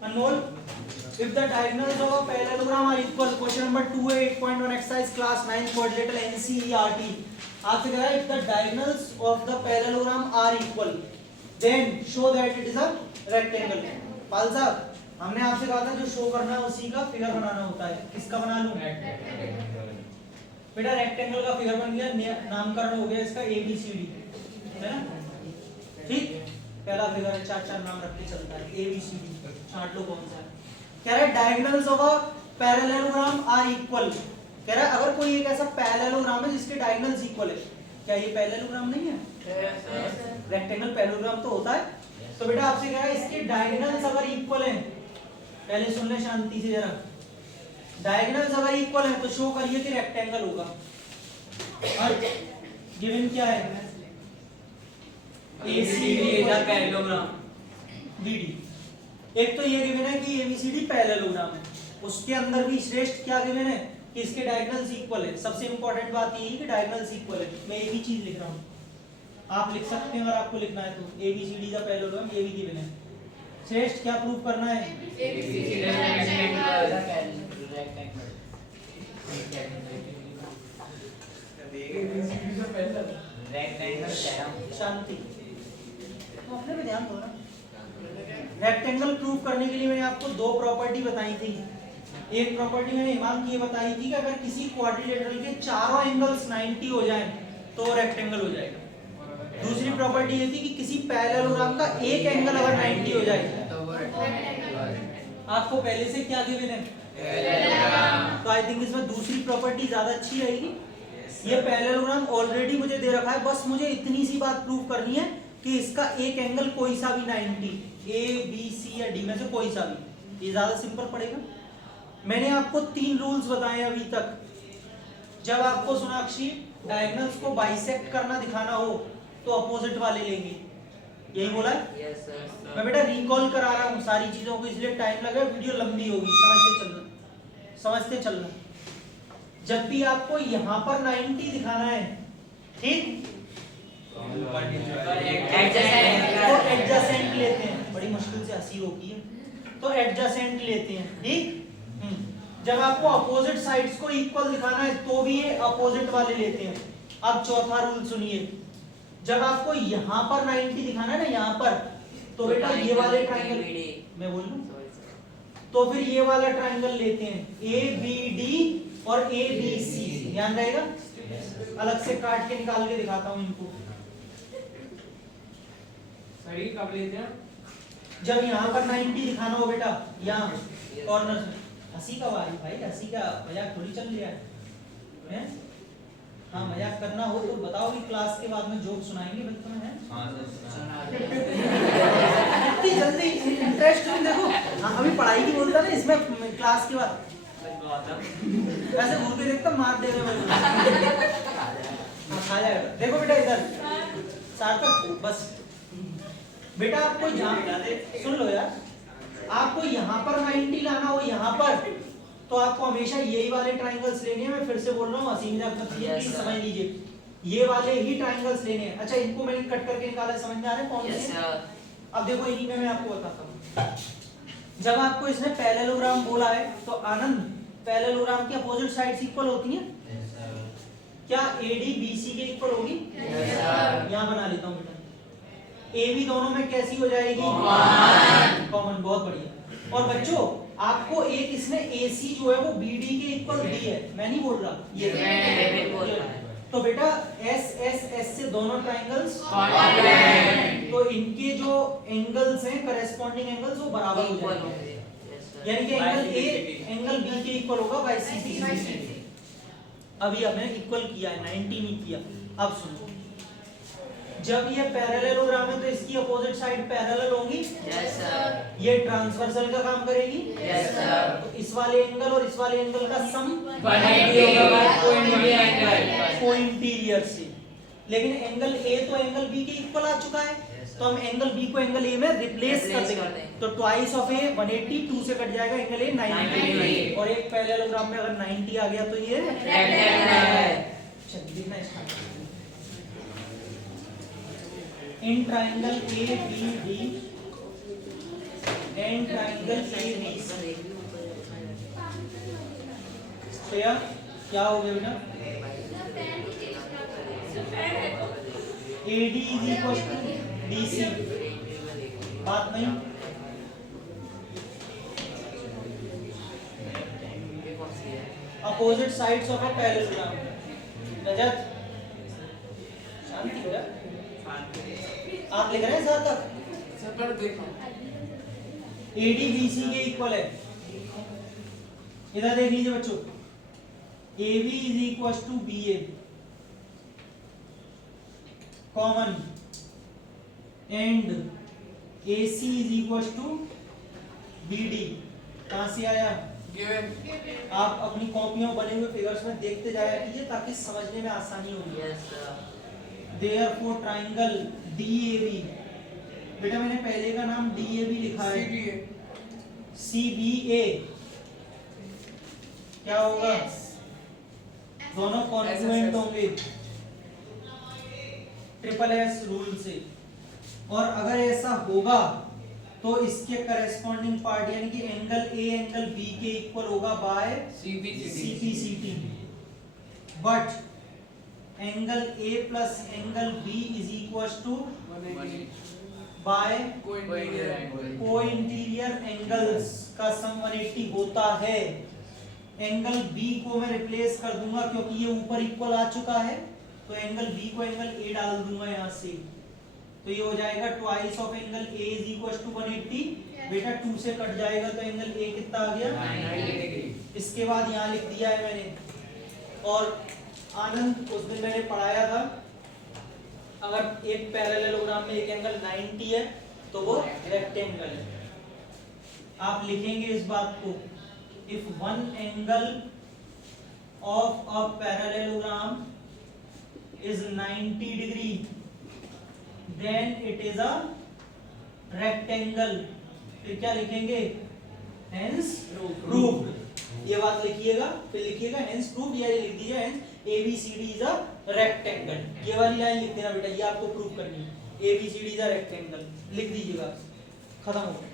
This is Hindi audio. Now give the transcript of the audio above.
Anmol, if the diagonals of a parallelogram are equal, question number 2A 8.1 exercise class 9 quadrilateral NCERT. आपसे कह रहा है if the diagonals of the parallelogram are equal, then show that it is a rectangle. पाल साहब, हमने आपसे कहा था जो शो करना है उसी का फिगर बनाना होता है. किसका बना लूं? बेटा रेक्टेंगल का फिगर बन गया, नामकरण हो गया इसका ABCD, है ना? ठीक, पहला फिगर है, चार चार नाम रख के चलता है ABCD. छांट लो कौन सा है. कह रहा है diagonals of a parallelogram are equal. कह रहा है अगर कोई एक ऐसा पैरेललोग्राम है जिसके डायगोनल्स इक्वल है, क्या ये पैरेललोग्राम नहीं है? रेक्टेंगल पैरेललोग्राम तो होता है. तो बेटा आपसे कह रहा है इसके डायगोनल्स अगर इक्वल हैं, पहले सुन ले शांति से जरा. डायगोनल्स अगर इक्वल है तो शो करिए कि रेक्टेंगल होगा. और गिवन क्या है? ACD is a parallelogram. BD. एक तो ये गिवन है कि ABCD पैरेललोग्राम है, उसके अंदर भी श्रेष्ठ क्या गिवन है कि इसके डायगोनल्स इक्वल है. सबसे इंपॉर्टेंट बात ये है कि डायगोनल्स इक्वल है. मैं एक ही चीज लिख रहा हूं, आप लिख सकते हैं अगर आपको लिखना है तो. ABCD का पैरेललोग्राम ये भी गिवन है. श्रेष्ठ क्या प्रूव करना है? ABCD rectangle. शांति, तो अपने पे ध्यान दो ना. रेक्टेंगल प्रूव करने के लिए मैंने आपको दो प्रॉपर्टी बताई थी. एक प्रॉपर्टी मैंने हिमांक की ये बताई थी कि अगर किसी क्वाड्रिलेटरल के चारों एंगल्स 90 हो जाएं तो रेक्टेंगल हो जाएगा. दूसरी प्रॉपर्टी ये थी कि किसी पैरेललोग्राम का एक एंगल अगर 90 हो जाए तो आपको पहले से क्या गिवन है? तो आई थिंक इसमें दूसरी प्रॉपर्टी ज्यादा अच्छी रहेगी. ये पैरेललोग्राम ऑलरेडी मुझे दे रखा है, बस मुझे इतनी सी बात प्रूव करनी है कि इसका एक एंगल कोई सा भी 90, A, B, C या D में से कोई सा भी. ये ज्यादा सिंपल पड़ेगा. मैंने आपको 3 रूल्स बताए अभी तक. जब आपको सोनाक्षी डायगोनल्स को बाइसेक्ट करना दिखाना हो तो अपोजिट वाले लेंगे, यही बोला है? yes, sir. मैं बेटा रिकॉल करा रहा हूँ सारी चीजों को, इसलिए टाइम लगेगा, वीडियो लंबी होगी. समझते चलना. जब भी आपको यहाँ पर 90 दिखाना है, ठीक, तो एडजेसेंट लेते हैं. बड़ी मुश्किल से हंसी होती है, तो एडजेसेंट लेते हैं. ठीक. जब आपको अपोजिट साइड्स को इक्वल दिखाना है तो भी ये अपोजिट वाले लेते हैं. अब चौथा रूल सुनिए. जब आपको यहाँ पर 90 दिखाना है ना, यहाँ पर, तो बेटा ये वाले ट्रायंगल, मैं बोल लूं, तो फिर ये वाला ट्रायंगल लेते हैं ABD और ABC. ध्यान रहेगा. अलग से काट के निकाल के दिखाता हूं इनको. सही कब लेते हैं? जब यहाँ पर 90 दिखाना हो बेटा, यहाँ कॉर्नर. हंसी कब आ रही भाई? हंसी का मजाक थोड़ी चल रहा है. हाँ, मजाक करना हो तो बताओ कि क्लास के बाद में जोक सुनाएंगे बच्चों में. इतनी जल्दी इंटरेस्ट तुम देखो. हाँ, अभी पढ़ाई की बोलता ना, इसमें क्लास के बाद ऐसे घूर के देखता मार देगा मेरे. हाँ, खा जाएगा. देखो बेटा इधर सार्थक, बस बेटा आपको यहाँ सुन लो यार. आपको यहाँ पर 90 लाना हो यहाँ पर, तो आपको हमेशा यही वाले ट्रायंगल्स लेने हैं. मैं फिर से बोल रहा हूँ, हंसी मजाक मत कीजिए, प्लीज समझ लीजिए. ये वाले ही ट्रायंगल्स लेने हैं. अच्छा, इनको मैंने कट करके निकाला है, समझ में आ रहा है कौन से? अब देखो इन्हीं में मैं आपको बताता हूँ. जब आपको इसने पैरेललोग्राम बोला है तो आनंद, पैरेललोग्राम की अपोजिट साइड्स इक्वल होती हैं. क्या AD BC के इक्वल होगी? यहाँ बना लेता हूँ बेटा. AB दोनों में कैसी हो जाएगी? कॉमन. बहुत बढ़िया. और बच्चों आपको एक इसने AC जो है वो BD के इक्वल दी है, मैं नहीं बोल रहा, ये तो बेटा S से दोनों ट्रायंगल्स, तो इनके जो एंगल्स हैं, करेस्पॉन्डिंग एंगल्स, वो बराबर हो जाएंगे. यानी कि एंगल A एंगल B के इक्वल होगा बाय C. अभी हमने इक्वल किया है, 90 नहीं किया. अब सुनो, जब ये पैरेललोग्राम है तो इसकी अपोजिट साइड पैरेलल होंगी. Yes sir. ये ट्रांसवर्सल का काम करेगी. Yes sir. तो इस वाले एंगल और इस वाले एंगल का सम 180 होगा को इंटीरियर से. लेकिन एंगल A तो एंगल B के इक्वल आ चुका है, तो हम एंगल B को एंगल A में रिप्लेस कर देंगे. तो ट्वाइस ऑफ A 180, 2 से कट जाएगा एंगल A 90. और एक पैरेललोग्राम में अगर 90 आ गया तो ये रेक्टेंगल है. चलिए लिखना start. in triangle ABD and triangle ABC. Shreya क्या हो गया बेटा? AD is equal to BC, बात नहीं? Opposite sides of a parallelogram. Rajat Shanti बेटा, आप लिख रहे हैं साथ तक? AD BC के इक्वल है। इधर देख लीजिए बच्चों, AB is equal to BA common and AC is equal to BD। कहां से आया? आप अपनी कॉपियों बने हुए फिगर्स में देखते जाया कीजिए ताकि समझने में आसानी होगी। देयरफॉर ट्राइंगल DAB, बेटा मैंने पहले का नाम DAB लिखा है, CBA क्या होगा? दोनों कॉन्ग्रुएंट होंगे SSS रूल से, और अगर ऐसा होगा तो इसके करस्पॉन्डिंग पार्ट यानी कि एंगल A एंगल B के इक्वल होगा by CPCT, but angle A plus angle B is equal to by co interior angles का सम 180 होता है। एंगल B को मैं रिप्लेस कर दूंगा क्योंकि ये ऊपर इक्वल आ चुका है, तो एंगल B को एंगल A डाल दूंगा यहां से, तो ये हो जाएगा twice of angle A is equal to 180। बेटा 2 से कट जाएगा तो एंगल A कितना आ गया? 90। इसके बाद यहाँ लिख दिया है मैंने। और आनंद उस दिन मैंने पढ़ाया था, अगर एक पैरेललोग्राम में एक एंगल 90 है तो वो रेक्टेंगल है। आप लिखेंगे इस बात को, if one angle of a parallelogram is 90 degree then it is a rectangle। फिर क्या लिखेंगे? hence proved। ये बात लिखिएगा, फिर लिखिएगा hence proved, या ये लिख दीजिए hence ABCD is a rectangle। ये वाली लाइन लिख देना बेटा, ये आपको प्रूव करनी है, ABCD is a rectangle लिख दीजिएगा, खत्म हो गया।